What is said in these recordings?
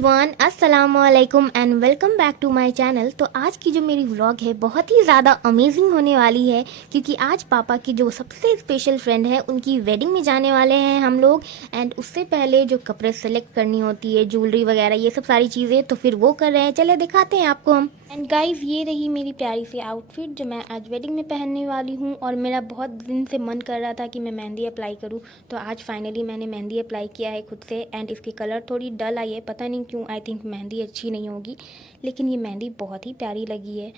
Everyone, अस्सलाम वालेकुम and welcome back to my channel. तो आज की जो मेरी व्लॉग है बहुत ही ज़्यादा अमेजिंग होने वाली है, क्योंकि आज पापा की जो सबसे स्पेशल फ्रेंड है उनकी वेडिंग में जाने वाले हैं हम लोग। एंड उससे पहले जो कपड़े सेलेक्ट करनी होती है, ज्वेलरी वगैरह, ये सब सारी चीज़ें तो फिर वो कर रहे हैं। चले दिखाते हैं आपको हम। एंड गाइज, ये रही मेरी प्यारी सी आउटफिट जो मैं आज वेडिंग में पहनने वाली हूँ। और मेरा बहुत दिन से मन कर रहा था कि मैं मेहंदी अप्लाई करूँ, तो आज फाइनली मैंने मेहंदी अप्लाई किया है खुद से। एंड इसकी कलर थोड़ी डल आई है, पता नहीं क्यों। आई थिंक मेहंदी अच्छी नहीं होगी, लेकिन ये मेहंदी बहुत ही प्यारी लगी है।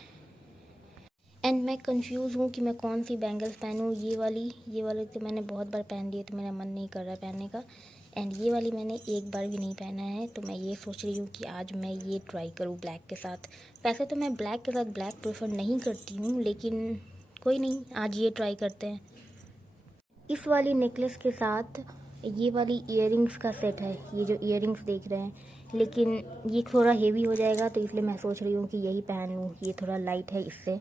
एंड मैं कंफ्यूज हूँ कि मैं कौन सी बैंगल्स पहनूँ। ये वाली तो मैंने बहुत बार पहन ली है, तो मेरा मन नहीं कर रहा पहनने का। एंड ये वाली मैंने एक बार भी नहीं पहना है, तो मैं ये सोच रही हूँ कि आज मैं ये ट्राई करूँ ब्लैक के साथ। वैसे तो मैं ब्लैक के साथ ब्लैक प्रेफर नहीं करती हूँ, लेकिन कोई नहीं, आज ये ट्राई करते हैं। इस वाली नेकलेस के साथ ये वाली इयररिंग्स का सेट है, ये जो इयररिंग्स देख रहे हैं, लेकिन ये थोड़ा हेवी हो जाएगा, तो इसलिए मैं सोच रही हूँ कि यही पहन लूँ। ये थोड़ा लाइट है इससे।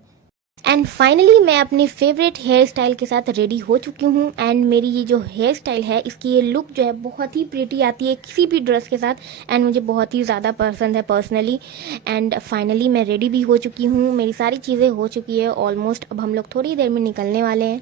एंड फाइनली मैं अपने फेवरेट हेयर स्टाइल के साथ रेडी हो चुकी हूँ। एंड मेरी ये जो हेयर स्टाइल है, इसकी ये लुक जो है बहुत ही प्रिटी आती है किसी भी ड्रेस के साथ। एंड मुझे बहुत ही ज़्यादा पसंद है पर्सनली। एंड फाइनली मैं रेडी भी हो चुकी हूँ, मेरी सारी चीज़ें हो चुकी है ऑलमोस्ट। अब हम लोग थोड़ी देर में निकलने वाले हैं।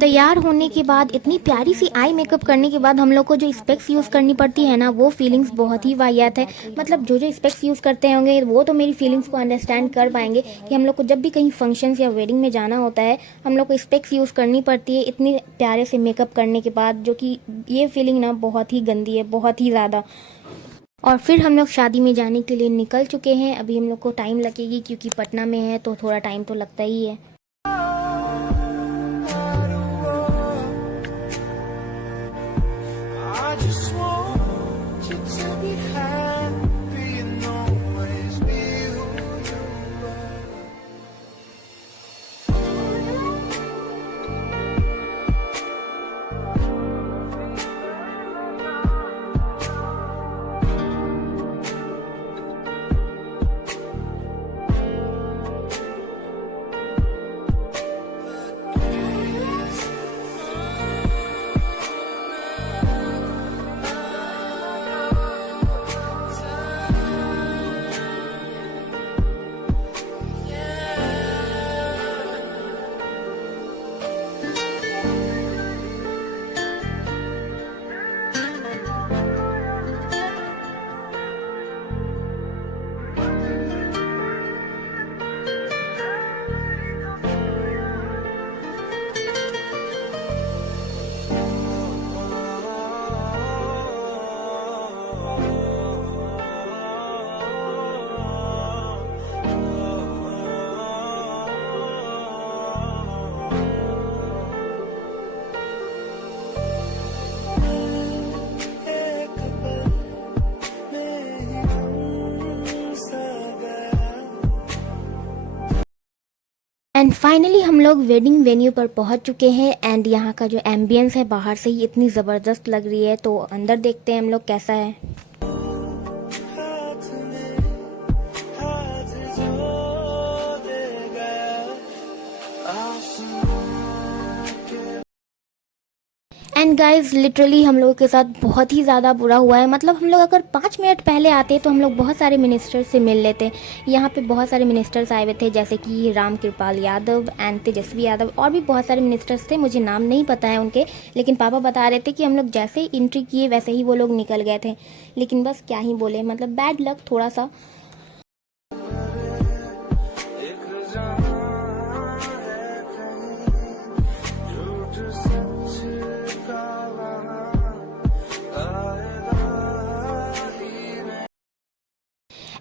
तैयार होने के बाद, इतनी प्यारी सी आई मेकअप करने के बाद हम लोग को जो स्पेक्स यूज़ करनी पड़ती है ना, वो फीलिंग्स बहुत ही वाहियात है। मतलब जो स्पेक्स यूज़ करते होंगे वो तो मेरी फीलिंग्स को अंडरस्टैंड कर पाएंगे कि हम लोग को जब भी कहीं फंक्शंस या वेडिंग में जाना होता है, हम लोग को स्पेक्स यूज़ करनी पड़ती है इतनी प्यारे से मेकअप करने के बाद, जो कि ये फीलिंग ना बहुत ही गंदी है, बहुत ही ज़्यादा। और फिर हम लोग शादी में जाने के लिए निकल चुके हैं। अभी हम लोग को टाइम लगेगी, क्योंकि पटना में है, तो थोड़ा टाइम तो लगता ही है। एंड फाइनली हम लोग वेडिंग वेन्यू पर पहुंच चुके हैं। एंड यहाँ का जो एम्बियंस है बाहर से ही इतनी ज़बरदस्त लग रही है, तो अंदर देखते हैं हम लोग कैसा है। एंड गाइज, लिटरली हम लोगों के साथ बहुत ही ज़्यादा बुरा हुआ है। मतलब हम लोग अगर 5 मिनट पहले आते तो हम लोग बहुत सारे मिनिस्टर्स से मिल लेते। यहाँ पे बहुत सारे मिनिस्टर्स आए हुए थे, जैसे कि राम कृपाल यादव एंड तेजस्वी यादव, और भी बहुत सारे मिनिस्टर्स थे, मुझे नाम नहीं पता है उनके। लेकिन पापा बता रहे थे कि हम लोग जैसे ही एंट्री किए वैसे ही वो लोग निकल गए थे। लेकिन बस क्या ही बोले, मतलब बैड लक थोड़ा सा।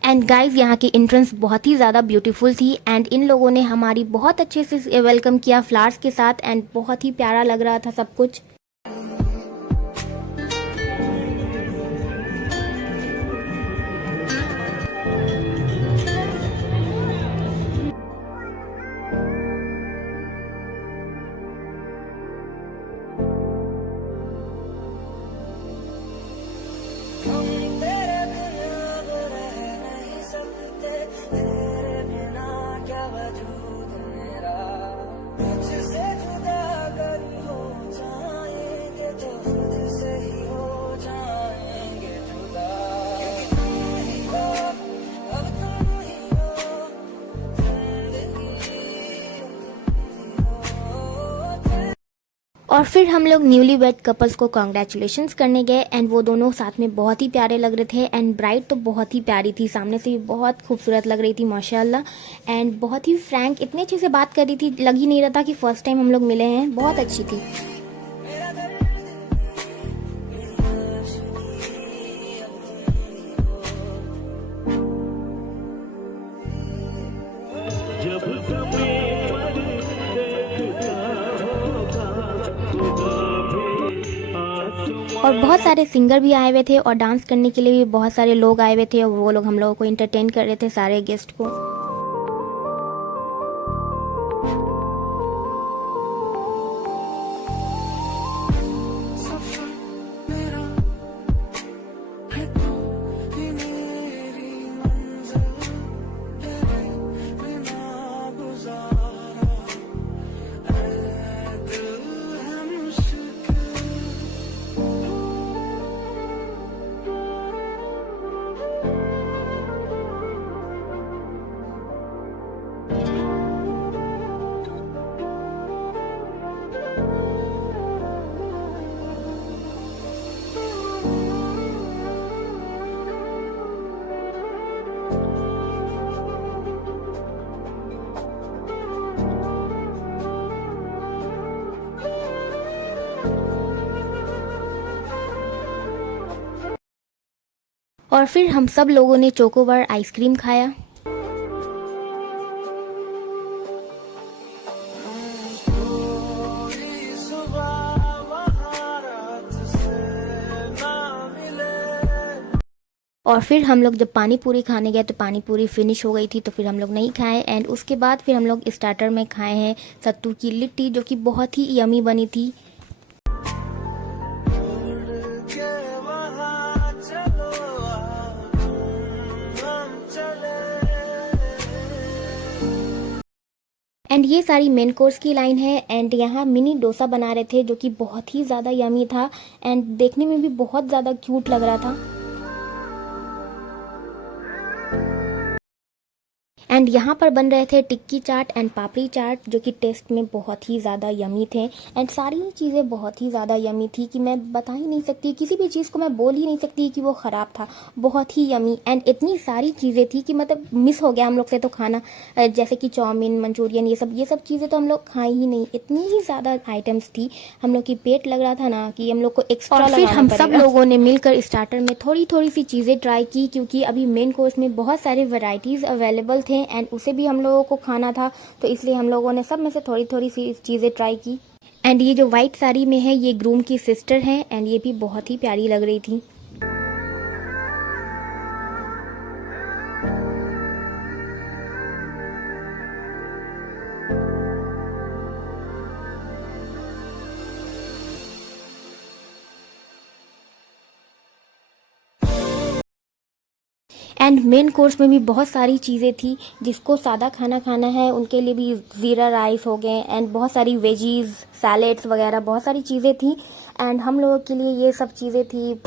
एंड गाइज, यहाँ की एंट्रेंस बहुत ही ज़्यादा ब्यूटीफुल थी। एंड इन लोगों ने हमारी बहुत अच्छे से वेलकम किया फ्लावर्स के साथ। एंड बहुत ही प्यारा लग रहा था सब कुछ। और फिर हम लोग न्यूली वेड कपल्स को कॉन्ग्रेचुलेशंस करने गए एंड वो दोनों साथ में बहुत ही प्यारे लग रहे थे एंड ब्राइड तो बहुत ही प्यारी थी, सामने से भी बहुत खूबसूरत लग रही थी माशाल्लाह एंड बहुत ही फ्रैंक, इतने अच्छे से बात कर रही थी, लग ही नहीं रहा था कि फर्स्ट टाइम हम लोग मिले हैं, बहुत अच्छी थी। और बहुत सारे सिंगर भी आए हुए थे और डांस करने के लिए भी बहुत सारे लोग आए हुए थे और वो लोग हम लोगों को एंटरटेन कर रहे थे, सारे गेस्ट को। और फिर हम सब लोगों ने चोकोबार आइसक्रीम खाया। और फिर हम लोग जब पानी पूरी खाने गए तो पानी पूरी फिनिश हो गई थी तो फिर हम लोग नहीं खाए एंड उसके बाद फिर हम लोग स्टार्टर में खाए हैं सत्तू की लिट्टी जो कि बहुत ही यमी बनी थी। एंड ये सारी मेन कोर्स की लाइन है एंड यहाँ मिनी डोसा बना रहे थे जो कि बहुत ही ज़्यादा यमी था एंड देखने में भी बहुत ज़्यादा क्यूट लग रहा था। एंड यहाँ पर बन रहे थे टिक्की चाट एंड पापड़ी चाट जो कि टेस्ट में बहुत ही ज़्यादा यमी थे एंड सारी चीज़ें बहुत ही ज़्यादा यमी थी कि मैं बता ही नहीं सकती, किसी भी चीज़ को मैं बोल ही नहीं सकती कि वो ख़राब था, बहुत ही यमी एंड इतनी सारी चीज़ें थी कि मतलब मिस हो गया हम लोग से तो खाना, जैसे कि चाउमीन, मंचूरियन, ये सब चीज़ें तो हम लोग खाए ही नहीं, इतनी ही ज़्यादा आइटम्स थी, हम लोग की पेट लग रहा था ना कि हम लोग को एक्स्ट्रा लगाना पड़ेगा। हम सब लोगों ने मिलकर स्टार्टर में थोड़ी थोड़ी सी चीज़ें ट्राई की क्योंकि अभी मेन कोर्स में बहुत सारे वेराइटीज़ अवेलेबल थे एंड उसे भी हम लोगों को खाना था तो इसलिए हम लोगों ने सब में से थोड़ी थोड़ी सी चीज़ें ट्राई की। एंड ये जो वाइट साड़ी में है ये ग्रूम की सिस्टर है एंड ये भी बहुत ही प्यारी लग रही थी। एंड मेन कोर्स में भी बहुत सारी चीज़ें थी, जिसको सादा खाना खाना है उनके लिए भी ज़ीरा राइस हो गए एंड बहुत सारी वेजीज, सैलेड्स वगैरह बहुत सारी चीज़ें थी एंड हम लोगों के लिए ये सब चीज़ें थी।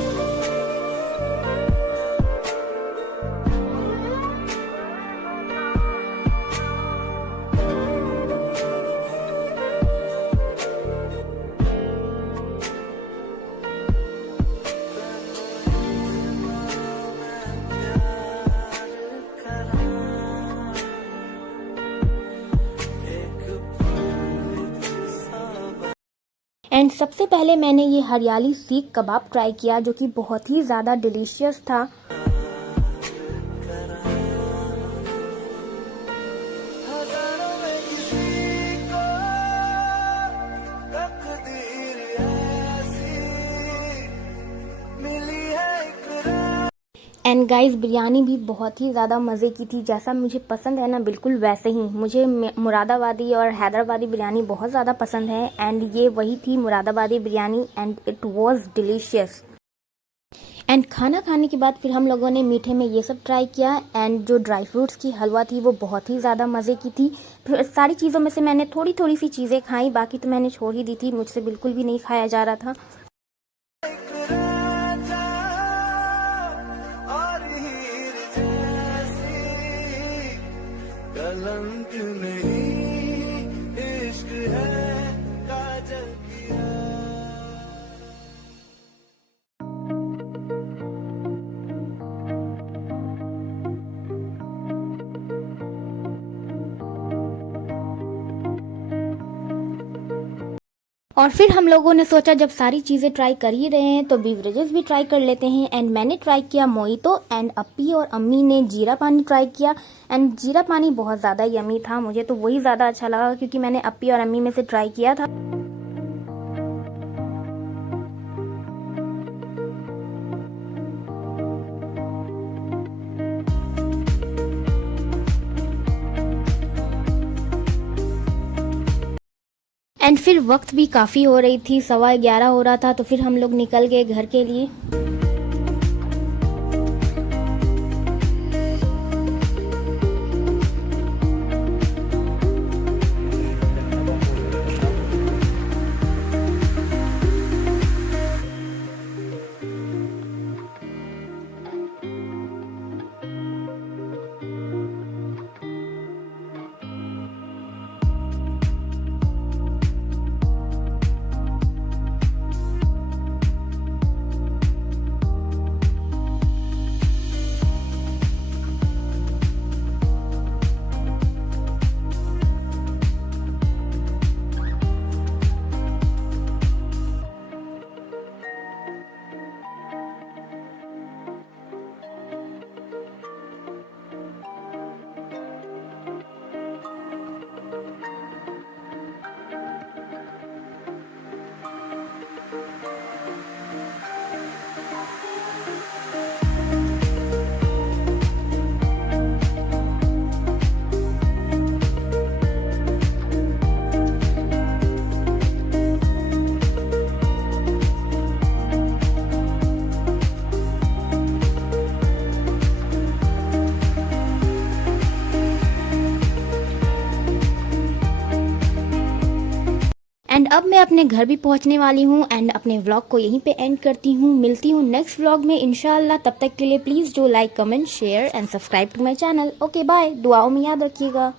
एंड सबसे पहले मैंने ये हरियाली सीख कबाब ट्राई किया जो कि बहुत ही ज़्यादा डिलीशियस था। एंड गाइस बिरयानी भी बहुत ही ज़्यादा मज़े की थी, जैसा मुझे पसंद है ना बिल्कुल वैसे ही। मुझे मुरादाबादी और हैदराबादी बिरयानी बहुत ज़्यादा पसंद है एंड ये वही थी मुरादाबादी biryani and it was delicious. And खाना खाने के बाद फिर हम लोगों ने मीठे में ये सब ट्राई किया एंड जो ड्राई फ्रूट्स की हलवा थी वो बहुत ही ज़्यादा मज़े की थी। फिर सारी चीज़ों में से मैंने थोड़ी थोड़ी सी चीज़ें खाई, बाकी तो मैंने छोड़ ही दी थी, मुझसे बिल्कुल भी नहीं खाया जा रहा था। कलंक नहीं इश्क है काजल किया। और फिर हम लोगों ने सोचा जब सारी चीज़ें ट्राई कर ही रहे हैं तो बीवरेजेस भी ट्राई कर लेते हैं। एंड मैंने ट्राई किया मोहितो एंड अप्पी और अम्मी ने जीरा पानी ट्राई किया। एंड जीरा पानी बहुत ज़्यादा यमी था, मुझे तो वही ज़्यादा अच्छा लगा क्योंकि मैंने अप्पी और अम्मी में से ट्राई किया था। एंड फिर वक्त भी काफ़ी हो रही थी, 11:15 हो रहा था, तो फिर हम लोग निकल गए घर के लिए। एंड अब मैं अपने घर भी पहुंचने वाली हूं एंड अपने व्लॉग को यहीं पे एंड करती हूं। मिलती हूं नेक्स्ट व्लॉग में इंशाल्लाह। तब तक के लिए please do like, comment, share and subscribe to my channel. Okay bye, दुआओं में याद रखिएगा।